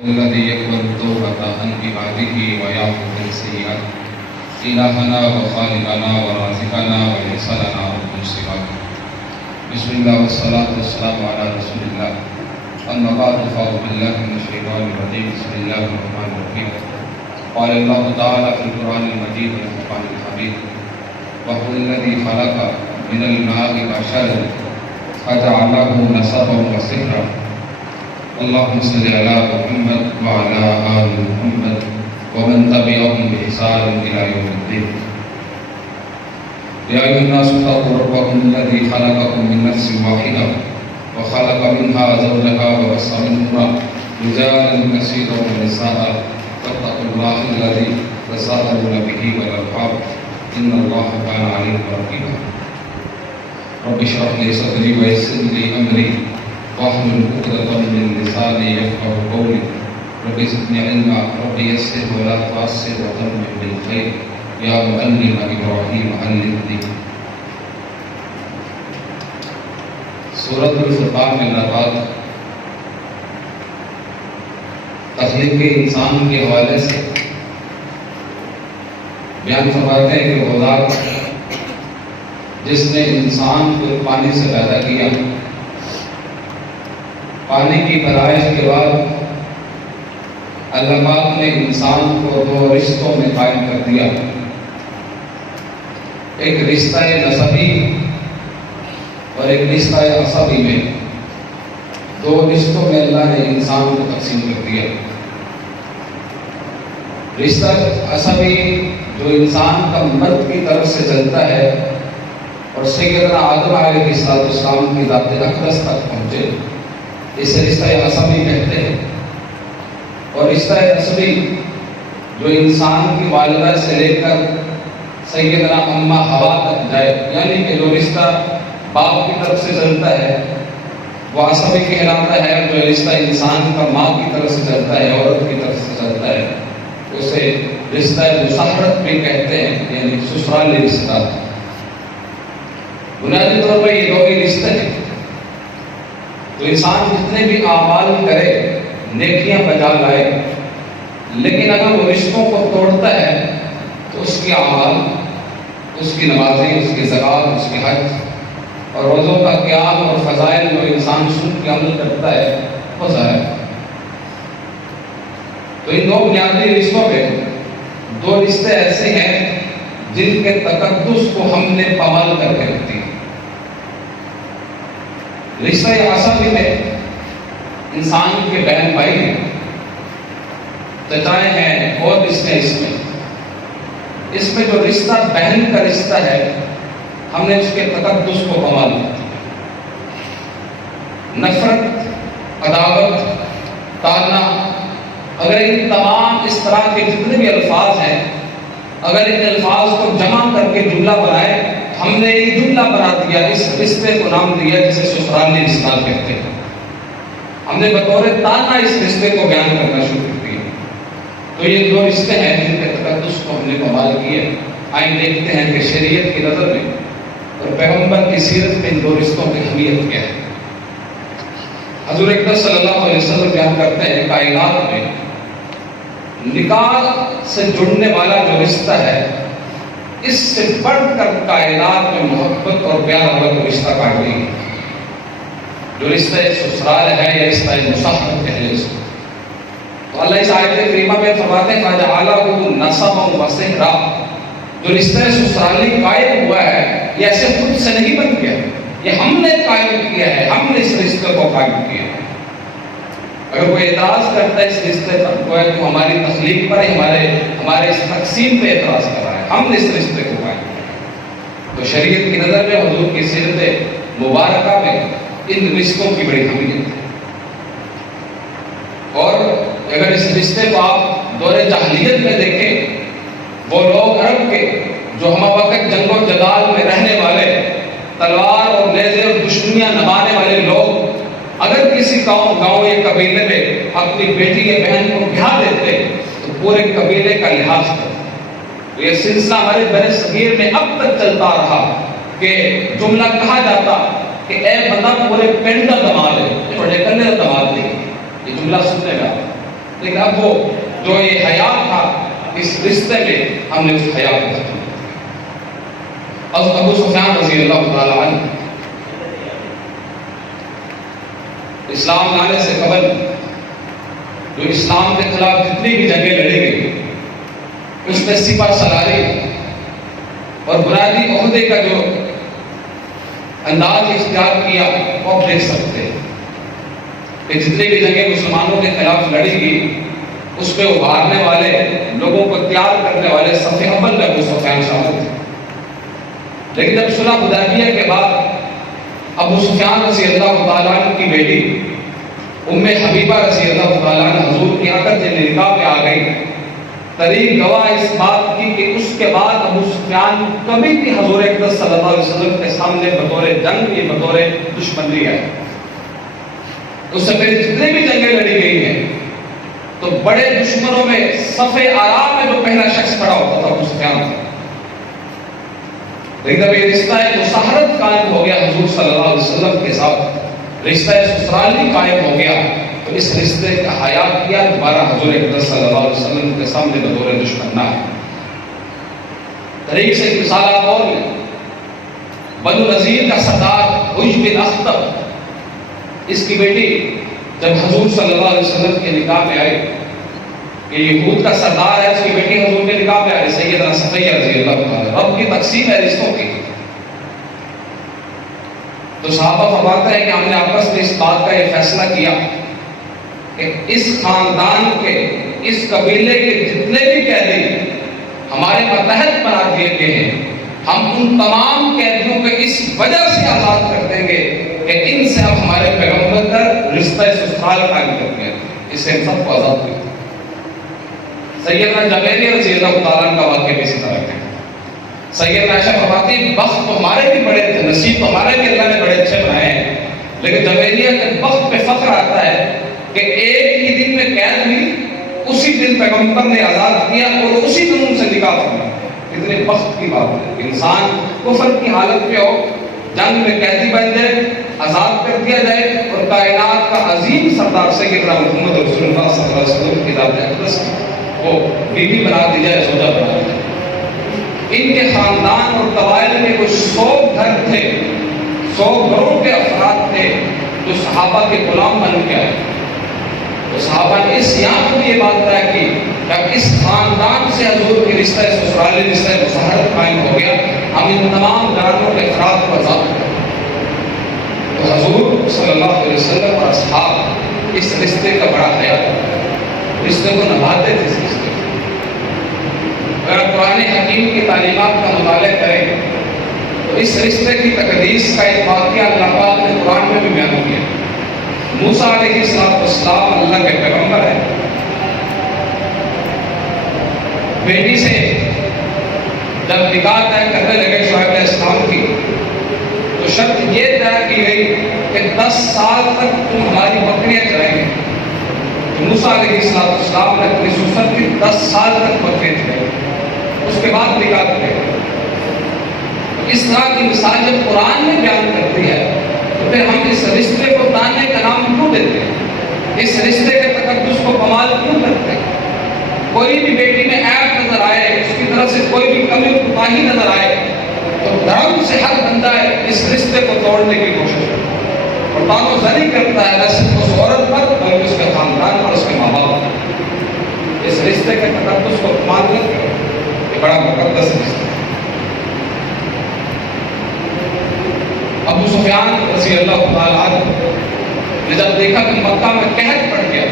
الذي يقبل التوبة عن عباده ويعفو عن السيئات إلهنا وخالقنا ورازقنا ويسألنا رب الصراط. بسم الله والصلاة والسلام على رسول الله. أما بعد فأعوذ بالله من الشيطان الرجيم. بسم الله الرحمن الرحيم. قال الله تعالى في القرآن المجيد والفرقان الحميد: وهو الذي خلق من الماء بشرا فجعله نسبا وصهرا. اللهم صل على محمد وعلى آل محمد ومن تبعهم بإحسان إلى يوم الدين. يا أيها الناس اتقوا ربكم الذي خلقكم من نفس واحدة وخلق منها زوجها وبث منهما رجالا كثيرا ونساء واتقوا الله الذي تساءلون به والأرحام إن الله كان عليكم رقيبا. رب اشرح لي صدري ويسر لي أمري واحلل عقدة من لساني يفقهوا قولي. رب زدني علما رب يسر ولا تعسر وتمم بالخير يا معلم ابراہیم علمنی. سورۃ الفرقان میں اللہ پاک تخلیق انسان کے حوالے سے بیان فرماتے ہیں کہ وہ ذات جس نے انسان کو پانی سے پیدا کیا، پانی کی پیدائش کے بعد اللہ پاک نے انسان کو دو رشتوں میں قائم کر دیا. ایک رشتہ نسبی اور ایک رشتہ عصبی میں. دو رشتوں میں اللہ نے انسان کو تقسیم کر دیا. رشتہ عصبی جو انسان کا مرد کی طرف سے چلتا ہے اور سیدنا آدم علیہ السلام کی ذات اقدس تک پہنچے، اسے رشتہ عصبی کہتے ہیں. اور رشتہ نسبی جو انسان کی والدہ سے لے کر سیدنا اماں حوا تک جائے، یعنی کہ جو رشتہ باپ کی طرف سے چلتا ہے وہ عصبی کہلاتا ہے. جو رشتہ انسان کا ماں کی طرف سے چلتا ہے، عورت کی طرف سے چلتا ہے، اسے رشتہ مسحرت بھی کہتے ہیں، یعنی سسرالی رشتہ. بنیادی طور پر یہ دو ہی رشتے ہیں. تو انسان جتنے بھی اعمال کرے، نیکیاں بجا لائے، لیکن اگر وہ رشتوں کو توڑتا ہے تو اس کے اعمال، اس کی نمازیں، اس کی زکوٰۃ، اس کے حج اور روزوں کا قیام اور فضائل جو انسان سن کے عمل کرتا ہے وہ ضائع. تو ان دو بنیادی رشتوں میں دو رشتے ایسے ہیں جن کے تقدس کو ہم نے پامال کر کے رکھ دیا. رشتہ عصبی میں انسان کے بہن بھائی ہیں، چچائے ہیں اور رشتے اس میں جو رشتہ بہن کا رشتہ ہے ہم نے اس کے تقدس کو کمال کیا. نفرت، عداوت، تانا، اگر ان تمام اس طرح کے جتنے بھی الفاظ ہیں، اگر ان الفاظ کو جمع کر کے جملہ بنائے، ہم نے یہ جملہ بنا دیا. اس رشتے کو نام دیا جسے سسرالی رشتہ کہتے ہیں. ہم نے بطور تانا اس رشتے کو بیان کرنا شروع کر دیا. تو یہ دو رشتے ہیں جن کے تقدس کو ہم نے کمال کیے. آئیں دیکھتے ہیں کہ شریعت کی نظر میں اور پیغمبر کی سیرت میں ان دو رشتوں کی اہمیت کیا ہے. حضور اکرم صلی اللہ علیہ وسلم بیان کرتے ہیں کائنات میں نکاح سے جڑنے والا جو رشتہ ہے، اس سے بڑھ کر کائنات میں محبت اور پیار والا کوئی رشتہ کاٹ نہیں. جو رشتہ سسرال ہے یا رشتہ مسحرت کہتے ہیں اس کو. تو اللہ اس آیت کریمہ میں فرماتے ہیں فَجَعَلَهُ نَسَبًا وَصِهْرًا. جو رشتہ سسرالی قائم ہوا ہے یہ ایسے خود سے نہیں بن گیا، یہ ہم نے قائم کیا ہے، ہم نے اس رشتے کو قائم کیا ہے. اگر کوئی اعتراض کرتا ہے اس رشتے پر، کوئی تو ہماری تخلیق پر، ہمارے اس تقسیم پہ اعتراض کر رہا ہے. ہم نے اس رشتے کو قائم کیا. تو شریعت کی نظر میں حضور کی سیرت مبارکہ میں ان رشتوں کی بڑی اہمیت ہے. اور اگر اس رشتے کو آپ دور جاہلیت میں دیکھیں، وہ لوگ عرب کے جو ہمہ وقت جنگ و جدال میں رہنے والے، تلوار اور نیزے اور دشمنیاں نبھانے والے لوگ اگر کسی گاؤں یا قبیلے میں اپنی بیٹی یا بہن کو بیاہ دیتے تو پورے قبیلے کا لحاظ کرتے. یہ سلسلہ ہمارے بر صغیر میں اب تک چلتا رہا کہ جملہ کہا جاتا کہ اے بندہ پورے پنڈ کا دماد ہے، چھوٹے کنے کا دماد نہیں. یہ جملہ سننے میں آتا. لیکن اب وہ جو یہ حیا تھا اس رشتے میں ہم نے اس حیا کو ختم کیا۔ ابو سفیان رضی اللہ تعالی عنہ اسلام لانے سے قبل جو اسلام کے خلاف جتنی بھی جنگیں لڑی گئی اس میں سپہ سالاری اور برادری عہدے کا جو انداز اختیار کیا وہ آپ دیکھ سکتے ہیں کہ جتنی بھی جنگیں مسلمانوں کے خلاف لڑی گئی اس میں ابھارنے والے لوگوں کو تیار کرنے والے صف اول میں ابو سفیان شامل تھے۔ لیکن جب صلح حدیبیہ کے بعد ابو سفیان رضی اللہ تعالیٰ عنہ کی بیٹی ام حبیبہ رضی اللہ تعالیٰ عنہ حضور کی عقد نکاح پہ آ گئی، تاریخ گواہ اس بات کی کہ اس کے بعد ابو سفیان کبھی بھی حضور اقدس صلی اللہ علیہ وسلم کے سامنے بطور جنگ یا بطور دشمن نہیں آئے۔ اس سے پہلے جتنے بھی جنگیں لڑی گئی ہیں تو بڑے دشمنوں میں صف آرام میں جو پہلا شخص کھڑا ہوتا تھا ابو سفیان تھا۔ لیکن جب یہ رشتہ مساہرت قائم ہو گیا حضور صلی اللہ علیہ وسلم کے ساتھ، رشتہ سسرالی قائم ہو گیا، تو اس رشتے کا حیا کیا دوبارہ حضور اقدس صلی اللہ علیہ وسلم کے سامنے بطور دشمن نہ ہے۔ طریق سے ایک مثال آپ اور لیں، بنو نذیر کا سردار حج بن اخطب، اس کی بیٹی جب حضور صلی اللہ علیہ وسلم کے نکاح میں آئی کہ یہود کا سردار ہے، اس کی بیٹی حضور کے نکاح میں آئی، سیدنا صفیہ رضی اللہ عنہ، رب کی تقسیم ہے رشتوں کی۔ تو صحابہ فرماتے ہیں کہ ہم نے آپس میں اس بات کا یہ فیصلہ کیا کہ اس خاندان کے اس قبیلے کے جتنے بھی قیدی ہمارے ماتحت بنا دیے گئے ہیں، ہم ان تمام قیدیوں کو اس وجہ سے آزاد کر دیں گے کہ ان سے ہم ہمارے پیغمبر کا رشتہ سسرال قائم کرتے ہیں، اس سے ہم سب کو آزاد کرتے ہیں۔ سیدنا جبیر رضی اللہ تعالیٰ عنہ کا واقعہ بھی اسی طرح ہے۔ سیدنا عائشہ فرماتی ہیں بخت تو ہمارے بھی بڑے تھے، نصیب تو ہمارے بھی اللہ نے بڑے اچھے بنائے ہیں، لیکن جبیریہ کے بخت پہ فخر آتا ہے کہ ایک ہی دن میں قید ہوئی، اسی دن پیغمبر نے آزاد کیا اور اسی دن ان سے نکاح فرمایا۔ اتنے بخت کی بات ہے، انسان کفر کی حالت میں ہو، جنگ میں قیدی بن جائے، آزاد کر دیا جائے اور کائنات کا عظیم سردار سیدنا محمد رسول اللہ صلی اللہ علیہ وسلم کی ذات اقدس کو بیوی بنا دی جائے، زوجہ بنا دی جائے۔ ان کے خاندان اور قبائل میں کچھ 100 گھر تھے، 100 گھروں کے افراد تھے جو صحابہ کے غلام بن کے آئے۔ تو صحابہ نے اس یہاں پر یہ بات طے کی کہ اس خاندان سے حضور کی رشتہ سسرالی رشتہ مساہرت قائم ہو گیا، ہم ان تمام گھرانوں کے افراد کو آزاد کریں۔ تو حضور صلی اللہ علیہ وسلم اور اصحاب اس رشتے کا بڑا خیال رشتے کو نبھاتے تھے۔ اس رشتے کو اگر قرآن حکیم کی تعلیمات کا مطالعہ کریں تو اس رشتے کی تقدیس کا ایک واقعہ اللہ پاک نے قرآن میں بھی بیان کیا۔ موسیٰ علیہ السلام اللہ کے پیغمبر ہیں، بیٹی سے جب نکاح طے کرنے لگے شعیب علیہ السلام کی تو شرط یہ طے کی گئی کہ 10 سال تک تم ہماری بکریاں چرائیں گے۔ موسیٰ علیہ السلام نے اپنی سسر کی 10 سال تک بکریاں چرائی، اس کے بعد نکاح کرے۔ اس طرح کی مثال جب قرآن میں بیان کرتی ہے تو پھر ہم اس رشتے کو تانے کا نام کیوں دیتے ہیں؟ اس رشتے کے تقدس کو کمال کیوں کرتے ہیں؟ کوئی بھی بیٹی میں عیب نظر آئے، اس کی طرف سے کوئی بھی کمی کوتاہی نظر آئے تو دھرم سے حق بنتا ہے اس رشتے کو توڑنے کی کوشش کرتا ہے اور تانو زنی کرتا ہے، نہ صرف اس عورت پر بلکہ اس کے خاندان پر، اس کے ماں باپ پر۔ اس رشتے کے تقدس کو کمال نہیں کرے، یہ بڑا مقدس رشتہ ہے۔ ابو سفیان رضی اللہ تعالیٰ عنہ نے جب دیکھا کہ مکہ میں قحط پڑ گیا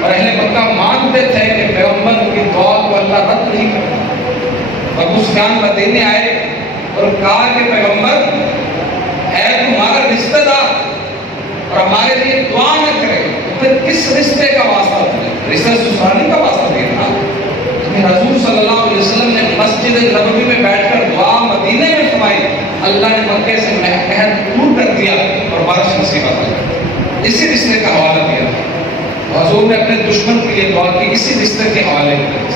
اور اہل مکہ مانتے تھے کہ پیغمبر کی دعا کو اللہ رد نہیں کرتا، ابو سفیان مدینے آئے اور کہا کہ پیغمبر ہے تمہارا رشتہ دار اور ہمارے لیے دعا نہ کرے تو پھر کس رشتے کا واسطہ دے؟ رشتہ سسرالی کا واسطہ دینا۔ حضور صلی اللہ علیہ وسلم نے مسجد نبوی میں بیٹھ کر دعا مدینے میں فرمائی، اللہ نے مکے سے قحط دور کر دیا اور بارش نصیب عطا کی۔ اسی رشتے کا حوالہ دیا تھا، حضور نے اپنے دشمن کے لیے دعا کی اسی رشتے کے حوالے کیا۔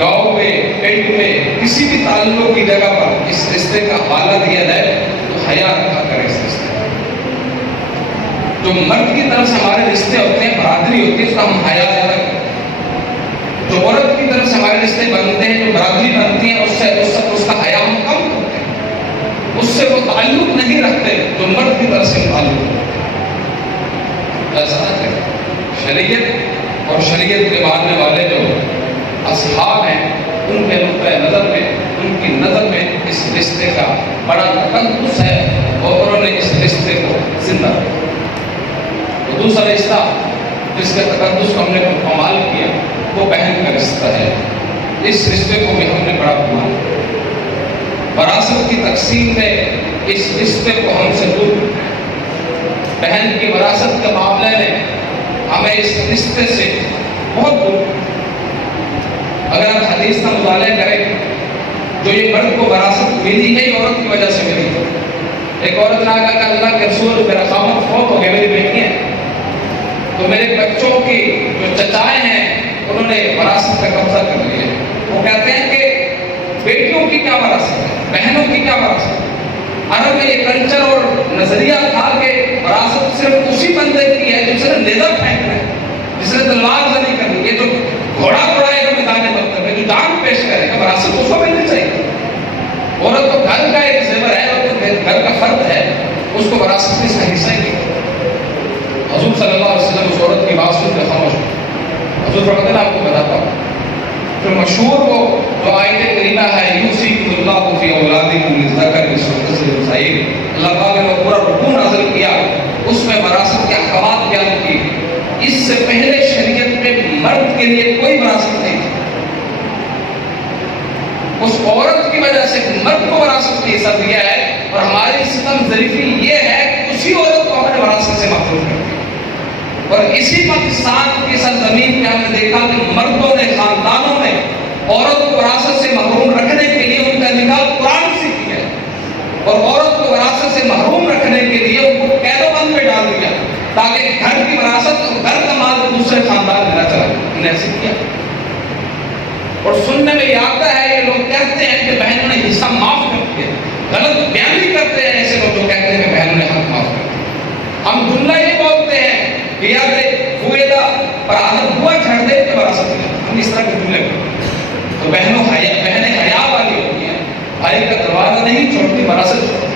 گاؤں میں، پنڈ میں، کسی بھی تعلق کی جگہ پر اس رشتے کا حوالہ دیا جائے تو حیا رکھا کرے اس رشتے۔ جو مرد کی طرف سے ہمارے رشتے ہوتے ہیں، برادری ہوتی ہے، اس کا ہم حیا زیادہ کرتے ہیں۔ جو عورت کی طرف سے ہمارے رشتے بنتے ہیں، جو برادری بنتی ہے، اس کا حیا ہم کم کرتے ہیں، اس سے وہ تعلق نہیں رکھتے جو مرد کی طرف سے تعلق ہوتے ہیں۔ ایسا ہے شریعت اور شریعت کے ماننے والے جو اصحاب ہیں، ان کے نقطۂ نظر میں، ان کی نظر میں اس رشتے کا بڑا تقدس ہے اور انہوں نے اس رشتے کو زندہ رکھا۔ تو دوسرا رشتہ جس کے تقدس کو ہم نے کمال کیا وہ بہن کا رشتہ ہے۔ اس رشتے کو بھی ہم نے بڑا کمال کیا۔ وراثت کی تقسیم میں اس رشتے کو ہم سے دور کیا۔ بہن کی وراثت کے معاملے میں ہمیں اس رشتے سے بہت دور کیا۔ اگر آپ حدیث کا مطالعہ کریں، جو یہ مرد کو وراثت ملی ہے یہ عورت کی وجہ سے ملی ہے۔ ایک عورت نے کہا کہ اللہ کے رسول میرا خاوند فوت ہو گیا، میری بیٹی ہے، تو میرے بچوں کی جو چچائے ہیں انہوں نے وراثت کا قبضہ کر لیا۔ وہ کہتے ہیں کہ بیٹیوں کی کیا وراثت ہے، بہنوں کی کیا وراثت ہے۔ عرب میں یہ کلچر اور نظریہ تھا کہ وراثت صرف اسی بندے کی ہے جس نے نیزہ پھینکنا ہے، جس نے تلوار زنی کرنی ہے، جو گھوڑا دوڑائے گا میدان مقتل میں، جو جان پیش کرے گا، وراثت اس کو ملنی چاہیے۔ عورت تو گھر کا ایک زیور ہے، اور گھر کا فرد ہے، اس کو وراثت میں اس کا حصہ ہی نہیں۔ حضور صلی اللہ علیہ وسلم اس عورت کی بات سن کے خاموش ہوئے۔ حضور فرماتے ہیں آپ کو بتاتا ہوں، پھر مشہور وہ جو آیت کریمہ ہے یوصیکم اللہ فی اولادکم للذکر مثل حظ الانثیین، اللہ پاک نے وہ پورا رکوع نازل کیا، اس میں وراثت کے احکامات بیان کیے۔ اس سے پہلے شریعت میں مرد کے لیے کوئی وراثت نہیں تھی۔ اس عورت کی وجہ سے مرد کو وراثت کی حصہ دیا ہے، اور ہماری ستم ظریفی یہ ہے کہ اسی عورت کو ہم نے وراثت سے محروم کر دیا۔ اور اسی پاکستان کی سرزمین پہ ہم نے دیکھا کہ مردوں نے، خاندانوں نے عورت کو وراثت سے محروم رکھنے کے لیے ان کا نکاح قرآن سے کیا ہے، اور عورت کو وراثت سے محروم رکھنے کے لیے ان کو قید و بند میں ڈال دیا تاکہ گھر کی وراثت اور گھر کا مال دوسرے خاندان میں نہ چلا۔ انہوں نے ایسے کیا، اور سننے میں یہ آتا ہے، یہ لوگ کہتے ہیں کہ بہنوں نے حصہ معاف کر دیا۔ غلط بیانی کرتے ہیں ایسے لوگ جو کہتے ہیں کہ بہنوں نے حق معاف کر دیا۔ ہم جملہ یہ بولتے ہیں کہ یاد ہوئے دا پر عادت ہوا چھڑ دے کہ وراثت ملے، ہم اس طرح کے جملے بولتے ہیں۔ تو بہنیں حیا والی ہوتی ہیں، بھائی کا دروازہ نہیں چھوڑتی، وراثت چھوڑتی،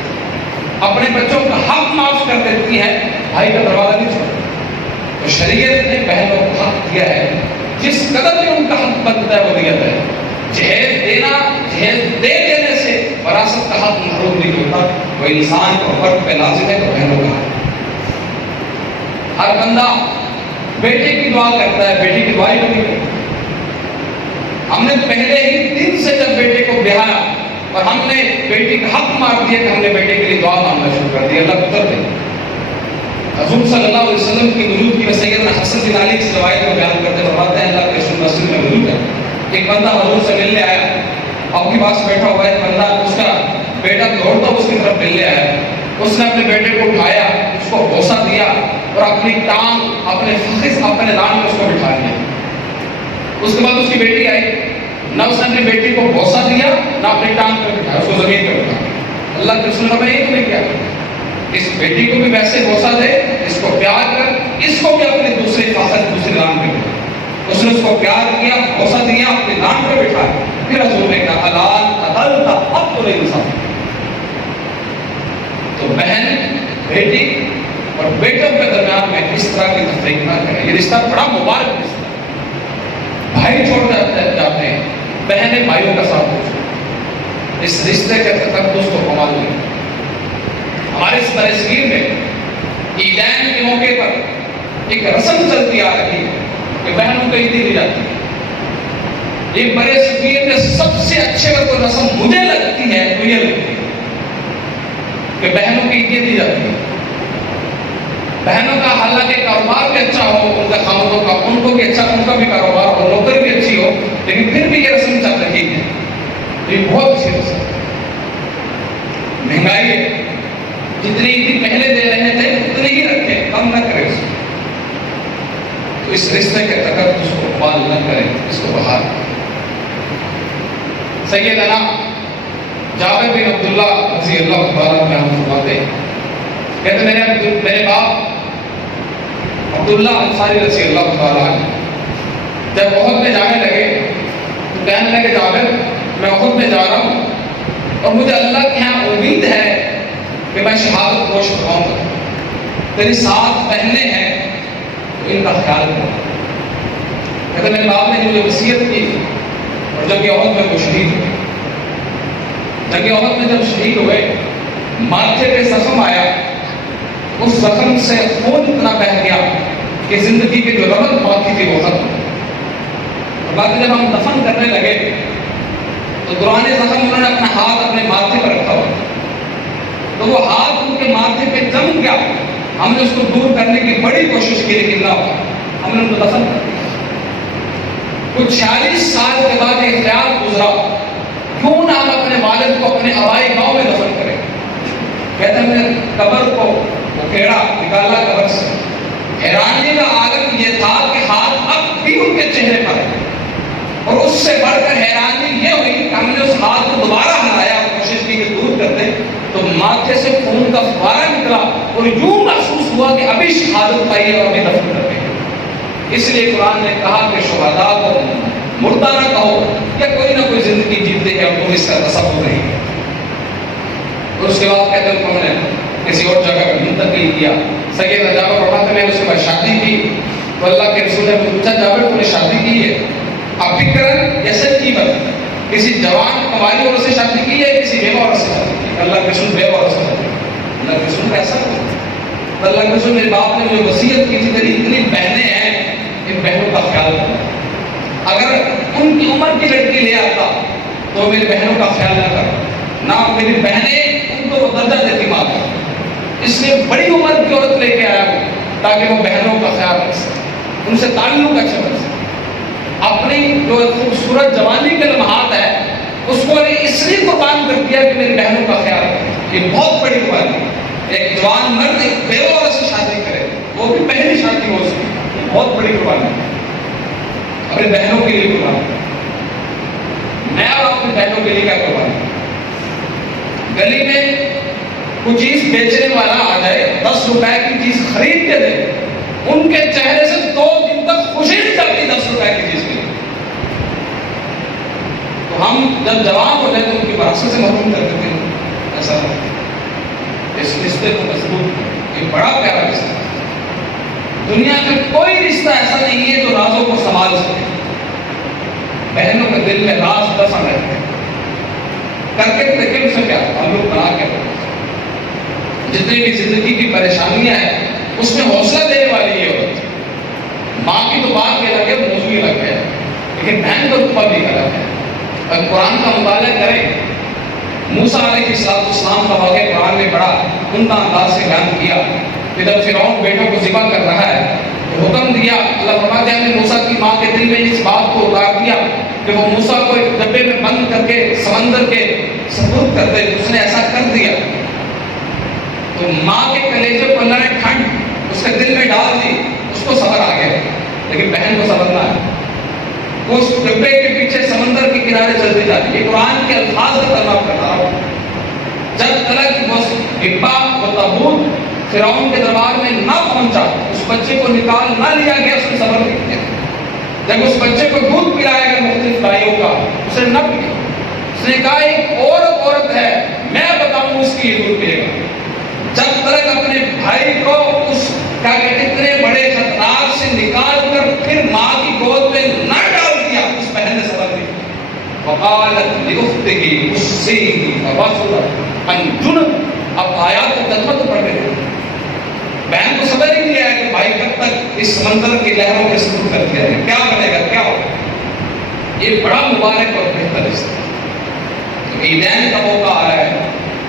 اپنے بچوں کا حق معاف کر دیتی ہے، بھائی کا دروازہ نہیں چھوڑتی۔ تو شریعت نے بہنوں کو حق دیا ہے، جس قدر میں ان کا حق بنتا ہے وہ دیا ہے۔ جہیز دے دینے سے وراثت کا حق محروم نہیں ہوتا، وہ انسان کو فرق پہ لازم ہے، تو بہنوں کا حق۔ ہر بندہ بیٹے کی دعا کرتا ہے، بیٹی کی دعائی کو نہیں کرتا۔ ہم نے پہلے ہی دن سے جب بیٹے کو بیاہا اور ہم نے بیٹی کا حق مار دیا کہ ہم نے بیٹے کے لیے دعا مانگنا شروع کر دیا، اللہ پتر دے۔ حضور صلی اللہ علیہ وسلم کی وجود کی سیدنا حسن بن علی اس روایت کو بیان کرتے فرماتے ہیں اللہ کے رسول مسجد میں وجود ہے، ایک بندہ حضور سے ملنے آیا، آپ کے پاس بیٹھا ہوا ہے بندہ، اس کا بیٹا دوڑتا اس کی طرف ملنے آیا، اس نے اپنے بیٹے کو اٹھایا، اس کو بوسہ دیا اور اپنی ٹانگ اپنے فخذ اپنے ران میں اس کو بٹھا لیا۔ اس کے بعد اس کی بیٹی آئی، نہ اس نے اپنی بیٹی کو بوسہ دیا نہ اپنی ٹانگ پہ بٹھایا، اس کو زمین پہ بٹھایا۔ اللہ کے رسول نے یہ تو نہیں کیا، اس بیٹی کو بھی ویسے بوسہ دے، اس کو پیار کر، اس کو بھی اپنے دوسرے فخذ دوسری ران پہ بٹھا۔ اس نے اس کو پیار کیا، بوسہ دیا، اپنی ران پہ بٹھایا۔ پھر حضور نے کہا الان عدلت، اب تو نہیں انصاف۔ تو بہن بیٹی اور بیٹوں کے درمیان میں اس طرح کی تفریق نہ کریں، یہ رشتہ بڑا مبارک رشتہ ہے۔ بھائی چھوڑ جاتے ہیں، بہنیں بھائیوں کا ساتھ دیتی، اس رشتے کے تقدس کو کمال نہیں۔ ہمارے اس برصغیر میں عیدین کے موقع پر ایک رسم چلتی آ رہی ہے کہ بہنوں کو عیدی دی جاتی ہے۔ یہ برصغیر میں سب سے اچھے کا کوئی رسم مجھے لگتی ہے تو یہ لگتی ہے کہ بہنوں کی عیدی دی جاتی ہے۔ بہنوں کا حالانکہ کاروبار بھی اچھا ہو، ان کا خاوندوں کا، ان کو بھی اچھا، ان کا بھی کاروبار ہو، نوکری بھی اچھی ہو، لیکن پھر بھی یہ رسم چل رہی ہے۔ یہ بہت اچھی رسم ہے۔ مہنگائی ہے، جتنی عیدی پہلے دے رہے تھے اتنی ہی رکھیں، کم نہ کریں اس کو۔ تو اس رشتے کے تقدس کو پال نہ کریں، اس کو بحال کریں۔ سیدنا جابر بن عبداللہ رضی اللہ تعالیٰ عنہ فرماتے ہیں، کہتے میرے باپ عبداللہ انصاری رضی اللہ تعالیٰ عنہ جب احد میں جانے لگے تو کہنے لگے جابر میں احد میں جا رہا ہوں اور مجھے اللہ کے یہاں امید ہے کہ میں شہادت نوش کراؤں گا، تیری 7 بہنیں ہیں تو ان کا خیال کروں۔ کہتے میرے باپ نے مجھے وصیت کی، اور جب یہ احد میں وہ شہید ہوئے، جب یہ احد میں جب شہید ہوئے ماتھے پہ زخم آیا، اس زخم سے خون اتنا بہہ گیا کہ زندگی کی جو رغبت باقی تھی وہ ختم۔ اور بعد جب ہم دفن کرنے لگے تو دوران زخم انہوں نے اپنا ہاتھ اپنے ماتھے پر رکھا ہوا، تو وہ ہاتھ ان کے ماتھے پہ جم گیا۔ ہم نے اس کو دور کرنے کی بڑی کوشش کی لیکن نہ ہوا، ہم نے ان کو دفن کر دیا۔ کچھ 46 سال کے بعد یہ خیال گزرا کیوں نہ ہم اپنے والد کو اپنے آبائی گاؤں میں دفن کریں۔ کہتے ہیں میں نے قبر کو اکھیڑا، نکالا قبر سے، حیرانی کا عالم یہ تھا کہ ہاتھ اب بھی ان کے چہرے پر ہے، اور اس سے بڑھ کر حیرانی یہ ہوئی کہ ہم نے اس ہاتھ کو دوبارہ ہلایا اور کوشش کی کہ دور کر دیں تو ماتھے سے خون کا فوارہ نکلا اور یوں محسوس ہوا کہ ابھی شہادت پائی ہے اور ابھی دفن کر دیں۔ اس لیے قرآن نے کہا کہ شہداء کو مردہ نہ کہو، یا کوئی نہ کوئی زندگی جیتے ہیں اور تم اس کا تصور نہیں ہے۔ اور اس کے بعد کہتے ہیں انہوں نے کسی اور جگہ پر منتقل کیا۔ سید جابر فرماتے ہیں میں نے اس کے بعد شادی کی تو اللہ کے رسول نے پوچھا جابر تم نے شادی کی ہے؟ اب فکرن جیسے کی بات کسی جوان کماری عورت سے شادی کی ہے، کسی بیوہ عورت سے شادی کی؟ اللہ کے رسول بیوہ عورت سے شادی کی۔ اللہ کے رسول ایسا نہیں، اللہ کے رسول میرے باپ نے مجھے وصیت کی تھی تیری اتنی بہنیں ہیں ان بہنوں کا خیال کرنا، اگر ان کی عمر کی لڑکی لے آتا تو میری بہنوں کا خیال نہ کرتا، نہ میری بہنیں ان کو درجہ دیتی ماں کا، اس لیے بڑی عمر کی عورت لے کے آیا ہوں تاکہ وہ بہنوں کا خیال رکھ سکے، ان سے تعلق اچھا بن سکے۔ اپنی جو خوبصورت جوانی کے لمحات ہے اس کو اس لیے قربان کر دیا کہ میری بہنوں کا خیال رکھے۔ یہ بہت بڑی قربانی ہے، ایک جوان مرد ایک بیوہ عورت سے شادی کرے، وہ بھی پہلی شادی ہو اس کی، بہت بڑی قربانی ہے، اپنی بہنوں کے لیے قربانی۔ میں اور اپنی بہنوں کے لیے کیا قربانی؟ گلی میں کوئی چیز بیچنے والا آ جائے، 10 روپے کی چیز خرید کے دے، ان کے چہرے سے 2 دن تک خوشی نہیں چلتی 10 روپے کی چیز کے لیے۔ تو ہم جب جوان ہو جائے تو ان کی وراثت سے محروم کر دیتے ہیں، ایسا نہیں۔ اس رشتے کو مضبوط، یہ بڑا پیارا رشتہ ہے۔ دنیا میں کوئی رشتہ ایسا نہیں ہے جو رازوں کو سنبھال سکے۔ بہنوں کے دل میں راز دفن رہتے ہیں، کر کے دیکھیں اسے کیا ہم لوگ بنا کے جتنی بھی زندگی کی پریشانیاں ہیں اس میں حوصلہ دینے والی یہ عورت۔ ماں کی تو بات یہ لگے موضوع ہی لگ گیا، لیکن بہن کا رتبہ بھی الگ ہے۔ اگر قرآن کا مطالعہ کریں، موسیٰ علیہ السلام کا واقعہ قرآن نے بڑا عمدہ انداز سے بیان کیا کہ جب فرعون بیٹوں کو ذبح کر رہا ہے تو حکم دیا، اللہ فرماتے ہیں ہم نے موسیٰ کی ماں کے دل میں اس بات کو اتار دیا کہ وہ موسیٰ کو ایک ڈبے میں بند کر کے سمندر کے سپرد کر دے۔ اس نے ایسا کر دیا تو ماں کے کلیجے کو اللہ نے ٹھنڈ اس کے دل میں ڈال دی، اس کو صبر آ گیا، لیکن بہن کو صبر نہ آیا، وہ اس ڈبے کے پیچھے سمندر کے کنارے چلتی جاتی۔ یہ قرآن کے الفاظ کا ترجمہ کر رہا ہوں، جب تک وہ ڈبا و تابوت فرعون کے دربار میں نہ پہنچا، اس بچے کو نکال نہ لیا گیا، اس نے صبر نہیں کیا۔ جب اس بچے کو دودھ پلایا گیا مختلف دائیوں کا، اس نے نہ پیا، اس نے کہا ایک اور عورت ہے میں بتاؤں اس کی یہ دودھ پیے گا۔ جب تک اپنے بھائی کو اس کیا کہتے اتنے بڑے خطرات سے نکال کر پھر ماں کی گود میں نہ ڈال دیا، اس بہن نے صبر نہیں کیا۔ وقالت لأخته قصيه فبصرت عن جنب۔ اب آیات کا ترجمہ تو پڑھ رہے ہیں، بہن کو صبر ہی نہیں آیا کہ بھائی کب تک اس سمندر کی لہروں کے سپرد کر دیا ہے، کیا بنے گا کیا ہوگا۔ یہ بڑا مبارک اور بہتر رشتہ ہے۔ عیدین کا موقع آ رہا ہے،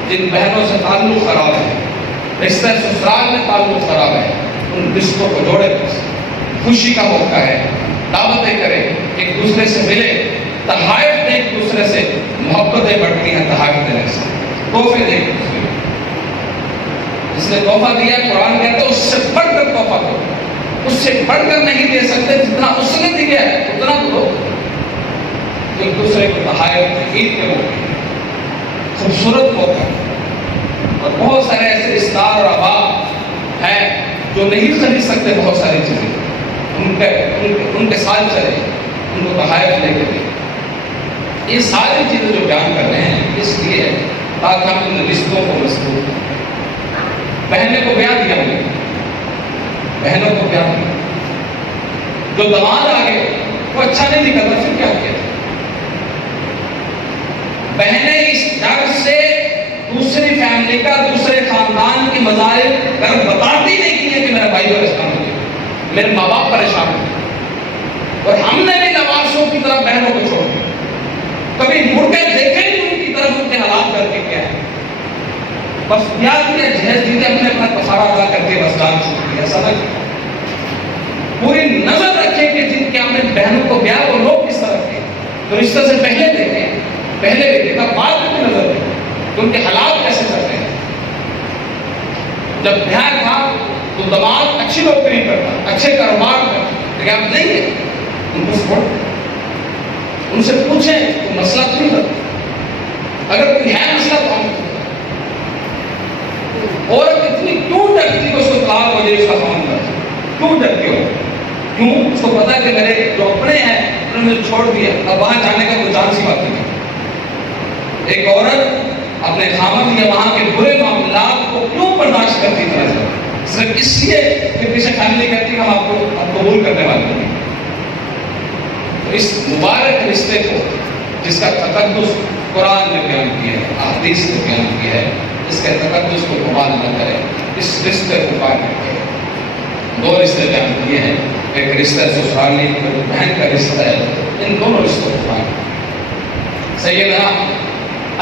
جن بہنوں سے تعلق خراب ہے، رشتہ سسرال میں تعلق خراب ہے، ان رشتوں کو جوڑے، خوشی کا موقع ہے، دعوتیں کریں، ایک دوسرے سے ملے، تحائف دیں ایک دوسرے سے، محبتیں بڑھتی ہیں تحائف دینے سے، تحفے دیں ایک دوسرے کو۔ جس نے تحفہ دیا قرآن کہتا ہے اس سے بڑھ کر تحفہ دو، اس سے بڑھ کر نہیں دے سکتے، جتنا اس نے دیا ہے اتنا دو۔ ایک دوسرے کو تحائف، عید کے موقع خوبصورت موقع، اور بہت سارے ایسے رشتہ اور احباب ہیں جو نہیں خرید سکتے بہت ساری چیزیں، ان کے ساتھ چلے، ان کو تحائف لے کے دیں. یہ ساری چیزیں جو بیان کر رہے ہیں اس لیے تاکہ ہم ان رشتوں کو مضبوط کریں. بہنیں کو بیان دیا ہم نے، بہنوں کو بیان دیا. جو دماد آگے وہ اچھا نہیں نکلتا پھر کیا کیا؟ بہنیں اس ڈر سے دوسری فیملی کا، دوسرے خاندان کی مظاہر کر بتاتی نہیں کہ میرا بھائی پریشان ہو گیا، میرے ماں باپ پریشان ہو گئے. اور ہم نے بھی نوازوں کی طرف بہنوں کو چھوڑ دیا، کبھی مڑ کے دیکھیں نہیں ان کی طرف، ان کے حالات کر کے کیا ہے. بس یاد کیا جہیز جیتے اپنے اپنا کفارہ ادا کر کے بس جان چھوڑ دیا. سمجھ پوری نظر رکھیں کہ جن کے ہم نے بہنوں کو بیاہ وہ لوگ کس طرح کے، تو رشتہ سے پہلے دیکھیں، پہلے بھی دیکھا بعد میں بھی نظر رکھیں کہ ان کے حالات کیسے چل رہے ہیں. جب بیاہ تھا تو دماد اچھی نوکری کرتا، اچھے کاروبار کرتا، لیکن اب نہیں ہے. ان کو سپورٹ، ان سے پوچھیں تو مسئلہ تو نہیں کرتا، اگر کوئی ہے مسئلہ تو ہم. عورت اتنی کیوں ڈرتی کہ اس کو طلاق ہو جائے اس کا خامن کر، کیوں ڈرتی ہو؟ کیوں؟ اس کو پتا کہ میرے جو اپنے ہیں انہوں نے چھوڑ دیا، اب وہاں جانے کا کوئی چانس ہی بات نہیں. ایک عورت اپنے خامن یا وہاں کے برے معاملات کو کیوں برداشت کرتی طرح سے؟ صرف اس لیے کہ پیچھے فیملی کہتی کہ ہم آپ کو اب قبول کرنے والے نہیں. تو اس مبارک رشتے کو جس کا تقدس قرآن نے بیان کیا ہے، احادیث نے بیان کیا ہے، اس کے تقدس کو بحال نہ کرے. اس رشتے کو قائم رکھے. دو رشتے بیان کیے ہیں، ایک رشتہ سسرالی، ایک بہن کا رشتہ ہے. ان دونوں رشتوں کو قائم رکھے. سیدنا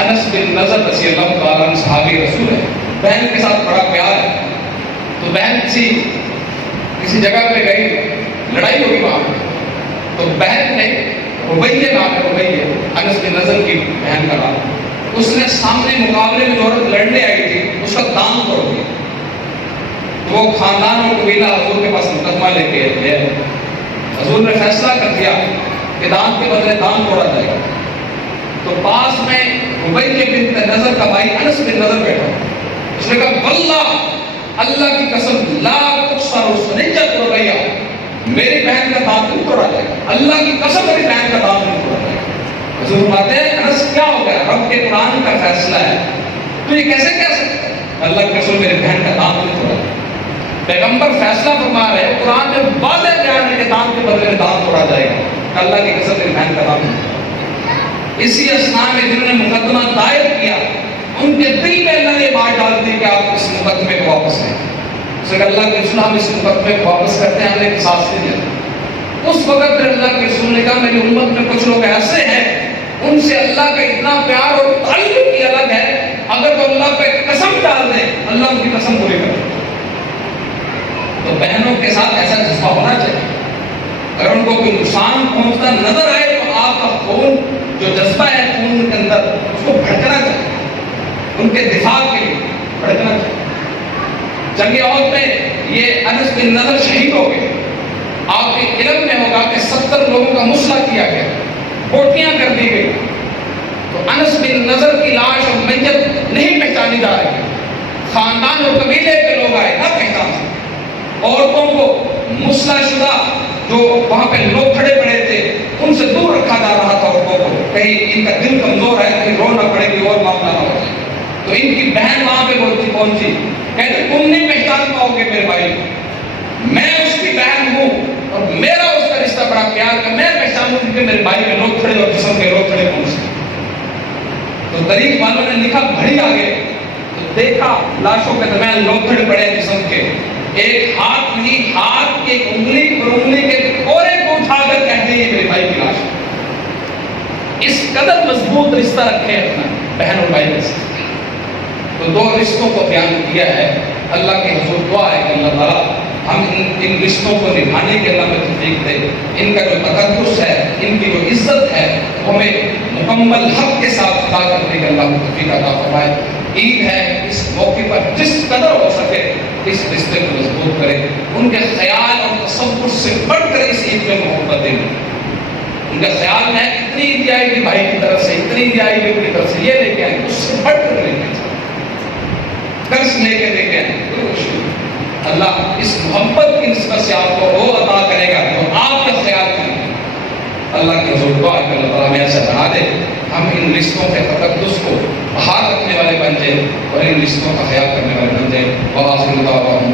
انس بن نضر رضی اللہ تعالیٰ عنہ صحابی رسول ہے، بہن کے ساتھ بڑا پیار ہے. تو بہن کسی جگہ پہ گئی، لڑائی ہوگی وہاں پہ، تو بہن نے ربیہ نام ہے، ربیہ انس بن نضر کی بہن کا نام، اس نے سامنے مقابلے میں جو عورت لڑنے آئی تھی اس کا دام توڑ دیا. تو وہ خاندان اور قبیلہ حضور کے پاس مقدمہ لے کے گئے. حضور نے فیصلہ کر دیا کہ دام کے بدلے دام توڑا جائے گا. تو پاس میں ربیہ بنت نضر کا بھائی انس بن نضر بیٹھا. اس نے کہا واللہ، اللہ کی قسم، لا تکسر سنجت ربیہ، میری بہن کا دام نہیں توڑا جائے گا. اللہ کی قسم میری بہن کا دام نہیں توڑا جائے گا. حضور فرماتے ہیں انس کیا ہو گیا؟ رب کے قرآن کا فیصلہ ہے، تو یہ کیسے کہہ سکتا ہے؟ اللہ کی قسم میری بہن کا دام نہیں توڑا. پیغمبر فیصلہ فرما رہے ہیں، قرآن میں واضح بیان ہے کہ دام کے بدلے میں دام توڑا جائے گا. اللہ کی قسم میری بہن کا دام نہیں توڑا. اسی اسنا میں جنہوں نے مقدمہ دائر کیا ان کے دل میں اللہ نے بات ڈال دی کہ آپ اس مقدمے کو واپس لیں. اللہ کے رسول ہم اس مقدمے کو واپس کرتے ہیں، ہم نے قصاص نہیں دیا. اس وقت پھر اللہ کے رسول نے کہا میری امت میں کچھ لوگ ایسے ہیں ان سے اللہ کا اتنا پیار اور تعلق ہی الگ ہے، اگر وہ اللہ پہ قسم ڈال دیں اللہ ان کی قسم پوری کر دے. تو بہنوں کے ساتھ ایسا جذبہ ہونا چاہیے. اگر ان کو کوئی نقصان پہنچتا نظر آئے تو آپ کا خون جو جذبہ ہے خون کے اندر اس کو بھڑکنا چاہیے، ان کے دفاع کے لیے بھڑکنا چاہیے. جنگ احد میں یہ انس بن نضر شہید ہو گئے. آپ کے علم میں ہوگا کہ 70 لوگوں کا مسئلہ کیا گیا، بوٹیاں کر دی گئی. تو انس بن نضر کی لاش اور میت نہیں پہچانی جا رہی. خاندان اور قبیلے کے لوگ آئے نہ پہچان سکے. عورتوں کو مسلح شدہ جو وہاں پہ لوگ کھڑے پڑے تھے ان سے دور رکھا جا رہا تھا. عورتوں کو کہیں ان کا دل کمزور ہے، کہیں رو نہ پڑے گی اور معاملہ نہ ہو جائے. تو ان کی بہن وہاں پہ پہنچی، کہتے تم نہیں پہچان پاؤ گے میرے بھائی، میں اس کی بہن ہوں اور میرا اس کا رشتہ بڑا پیار کا، میں پہچانوں کہ میرے بھائی کے لوگ کھڑے اور جسم کے لوگ کھڑے پہنچے. تو طریق والوں نے لکھا بھڑی آگے تو دیکھا لاشوں کے درمیان لوگ کھڑے پڑے جسم کے. ایک ہاتھ نہیں، ہاتھ کی ایک انگلی اور انگلی کے کورے کو اٹھا کر کہتے ہیں میرے بھائی کی لاش. اس قدر مضبوط رشتہ رکھے اپنا بہن اور بھائی کے ساتھ. تو دو رشتوں کو بیان کیا ہے. اللہ کے حضور دعا ہے کہ اللہ تعالیٰ ہم ان رشتوں کو نبھانے کے اللہ میں توفیق دے. ان کا جو تقدس ہے، ان کی جو عزت ہے، ہمیں مکمل حق کے ساتھ ادا کرنے کے اللہ کو توفیق عطا فرمائے. عید ہے، اس موقع پر جس قدر ہو سکے اس رشتے کو مضبوط کرے. ان کے خیال اور تصور سے بڑھ کر اس عید میں محبت دیں. ان کا خیال ہے اتنی عید آئے گی بھائی کی طرف سے، اتنی عید آئے گی ان کی طرف سے، یہ لے کے آئیں، اس سے بڑھ کر لے کے قرض لے کے دے کے کوئی مشکل نہیں. اللہ اس محبت کی نسبت سے آپ کو وہ عطا کرے گا جو آپ کا خیال کریں گے۔ اللہ کے حضور دعا کہ اللہ تعالیٰ ہمیں ایسا بنا دے ہم ان رشتوں کے تقدس کو بحال رکھنے والے بن جائیں اور ان رشتوں کا خیال کرنے والے بن جائیں۔ وآخر دعواہم